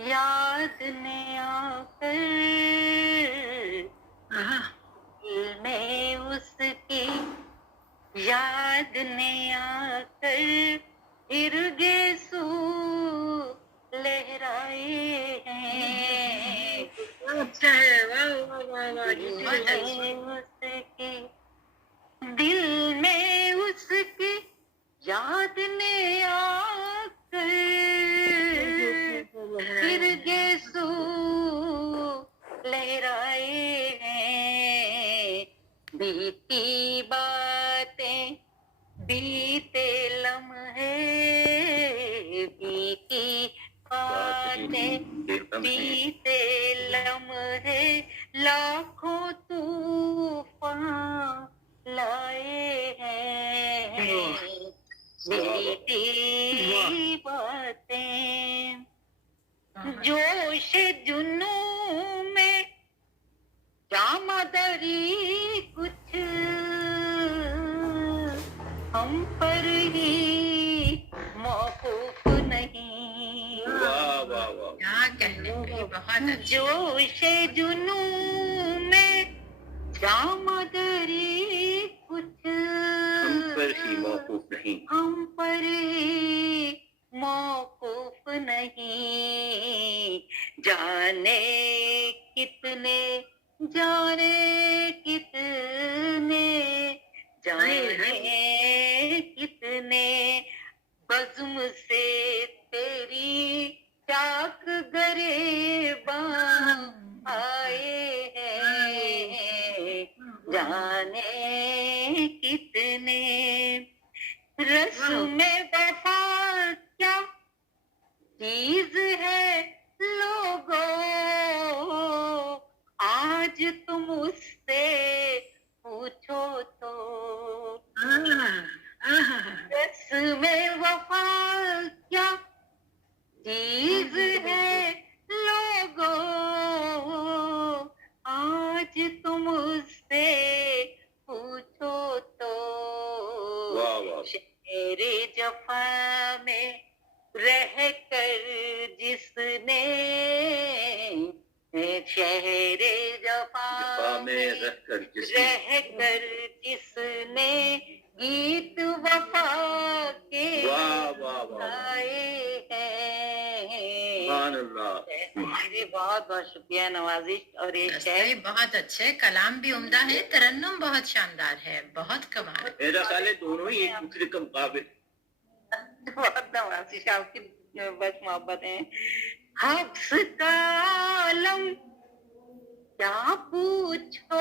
याद ने आकर दिल में उसकी याद ने आकर फिर गेसू लहराए हैं। अच्छा है, वाह वाह वाह वाह। दिल में उसकी याद ने आकर फिर गेसू लहराए हैं। बीती बातें बीते लम्हे, बीती बातें बीते लम्हे लाखों तूफान लाए हैं। बीती बातें जोश जुनू में जामदरी कुछ हम पर ही मौकूफ नहीं। वाह वाह वाह, क्या कहने की, बहुत अच्छी। जोश जुनू में जामदरी कुछ हम पर ही मौकूफ नहीं, हम पर ही मौकूफ नहीं। जाने कितने जाने कितने जाने कितने बज़्म से तेरी चाक गरेबां आए हैं। जाने कितने रस्म वफा क्या चीज है लोगों, आज तुम उससे पूछो तो। रस्म वफा क्या चीज है लोगों, आज तुम उससे पूछो तो। वाह वाह, शेरे जफा में रह कर जिसने, शहरे जफा में रह कर जिसने गीत वफा के गाए हैं। बहुत बहुत शुक्रिया नवाजिश। और ये शेर बहुत अच्छे, कलाम भी उम्दा है, तरन्नुम बहुत शानदार है, बहुत कमाल। मेरा ख्याल है दोनों ही एक दूसरे के मुकाबले। बहुत नवाजिश, आपकी बस मोहब्बत है। हब्स का आलम क्या पूछो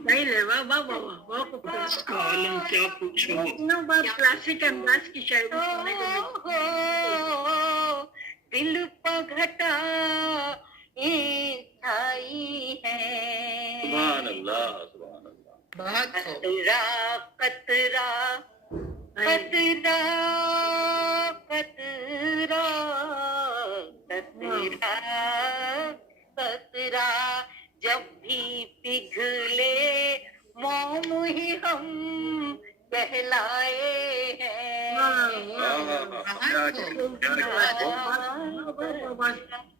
नहीं ले, वाह वाह वाह वाह, इसका आलम क्या पूछो। क्लासिक अंदाज की शायरी सुनने को मिली। दिल पर घटा छाई है। सुभान अल्लाह, सुभान अल्लाह। बहुत कतरा कतरा कतरा कतरा कतरा कतरा जब भी पिघले मोम ही हम कहलाए हैं।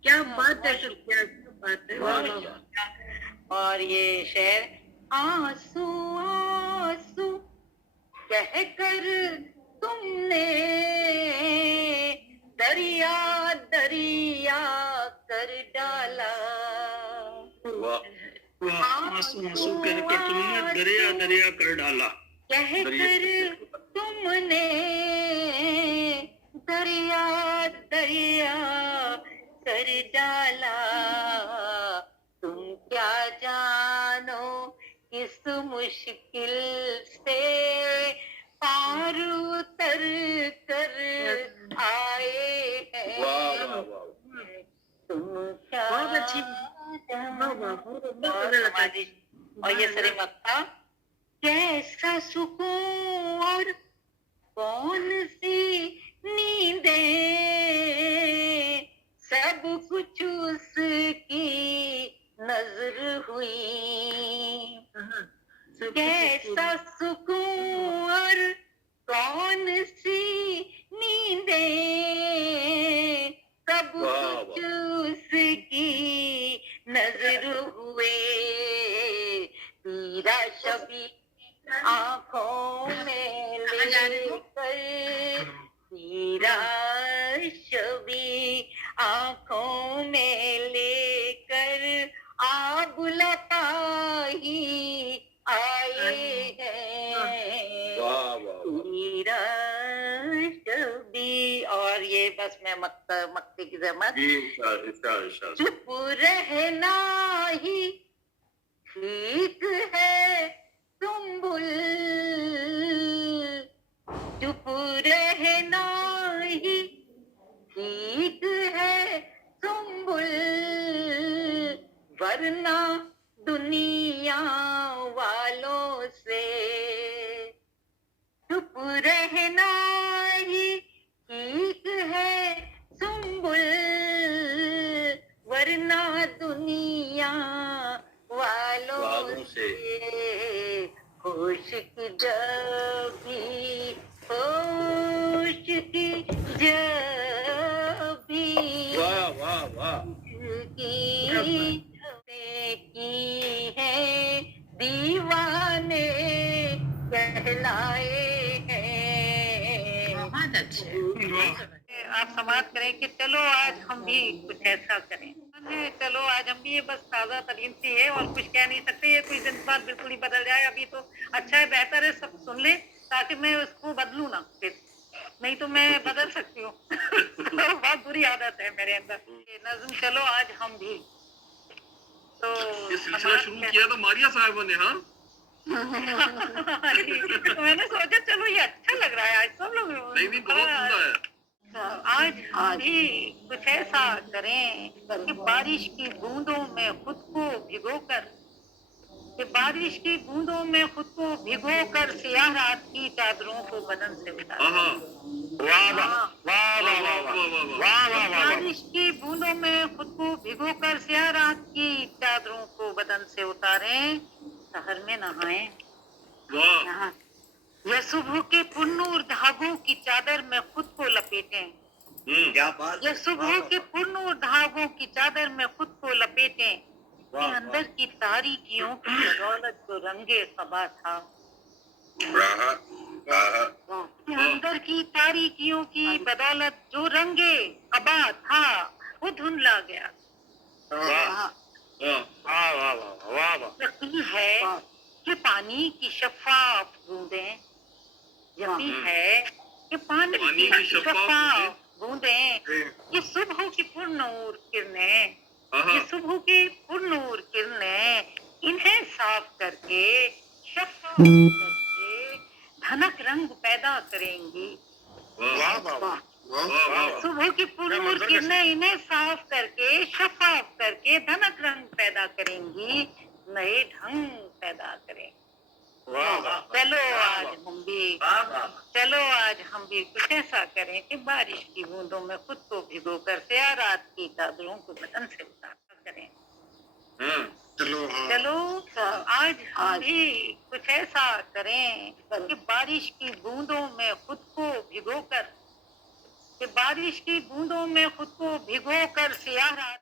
क्या बात है सर, क्या बात है। और ये शेर आंसू आंसू कह कर तुमने दरिया दरिया कर डाला। आंसू आंसू करके तुमने दरिया दरिया कर डाला। कह कर तुमने दरिया दरिया कर डाला। तुम क्या जानो किस मुश्किल से पार उतर कर आए हैं। तुम क्या और ये सरी मक्का कैसा सुकून और कौन सी नींदे, सब कुछ उसकी नजर हुई। कैसा सुकून और कौन सी नींदे, छवि आंखों में लेकर आप लताही आए हैं। वाह वाह वाह। हीरा छवि। और ये बस मैं मक्ते की जहमत। जी इरशाद। चुप रहना ही ठीक है सुम्बुल, चुप रहना ही ठीक है सुम्बुल, वरना दुनिया वालों से चुप रहना ही ठीक है सुम्बुल, वरना दुनिया वालों से होश की जब भी, होश की जब भी वाह वाह वाह। की है दीवाने कहलाए हैं। बहुत अच्छे। आप समाप्त करें कि चलो आज हम भी कुछ ऐसा करें। चलो आज हम भी, ये बस ताज़ा तरीन सी है और कुछ कह नहीं सकते। ये कुछ दिन बाद बिल्कुल ही बदल जाए। अभी तो अच्छा है, बेहतर है सब सुन ले ताकि मैं उसको बदलूं ना, फिर नहीं तो मैं बदल सकती हूँ। बहुत बुरी आदत है मेरे अंदर ये नज्म। चलो आज हम भी, तो ये सिलसिला शुरू किया तो मारिया साहब ने। हाँ तो मैंने सोचा चलो ये अच्छा लग रहा है आज सब लोग। नहीं भी बहुत उम्दा है। आज भी कुछ ऐसा करें कि बारिश की बूंदों में खुद को भिगोकर, कि बारिश की बूंदों में खुद को भिगोकर सियाह रात की चादरों को बदन से उतारें। बारिश की बूंदों में खुद को भिगोकर सियाह रात की चादरों को बदन से उतारें, शहर में नहाएं। वाह। यह सुबह के पुरनूर धागों की चादर में खुद को लपेटें। क्या बात। यह सुबह के पुरनूर धागों की चादर में खुद को लपेटें। कि अंदर की तारीकियों की बदौलत जो रंगे क़बा था, कि अंदर की तारीकियों की बदौलत जो रंगे क़बा था वो धुंधला गया। यकीन है कि पानी की शफ़ाफ बूंदें, यकीन है कि पानी की शफ़ाफ बूंदें, ये सुबह की पुरनूर किरणें, ये सुबह की पुरनूर किरणें, इन्हें साफ करके शफ़ाफ करके धनक रंग पैदा करेंगी। सुबह की पुरनूर किरणें इन्हें साफ करके शफ़ाफ करके धनक रंग पैदा करेंगी, नए ढंग पैदा करेंगे। चलो आज हम भी, चलो आज हम भी कुछ ऐसा करें कि बारिश की बूंदों में खुद को भिगोकर सियाह रात की चादरों को बदन से उतार करें। चलो आज हम भी कुछ ऐसा करें कि बारिश की बूंदों में खुद को भिगोकर, कि बारिश की बूंदों में खुद को भिगोकर सियाह रात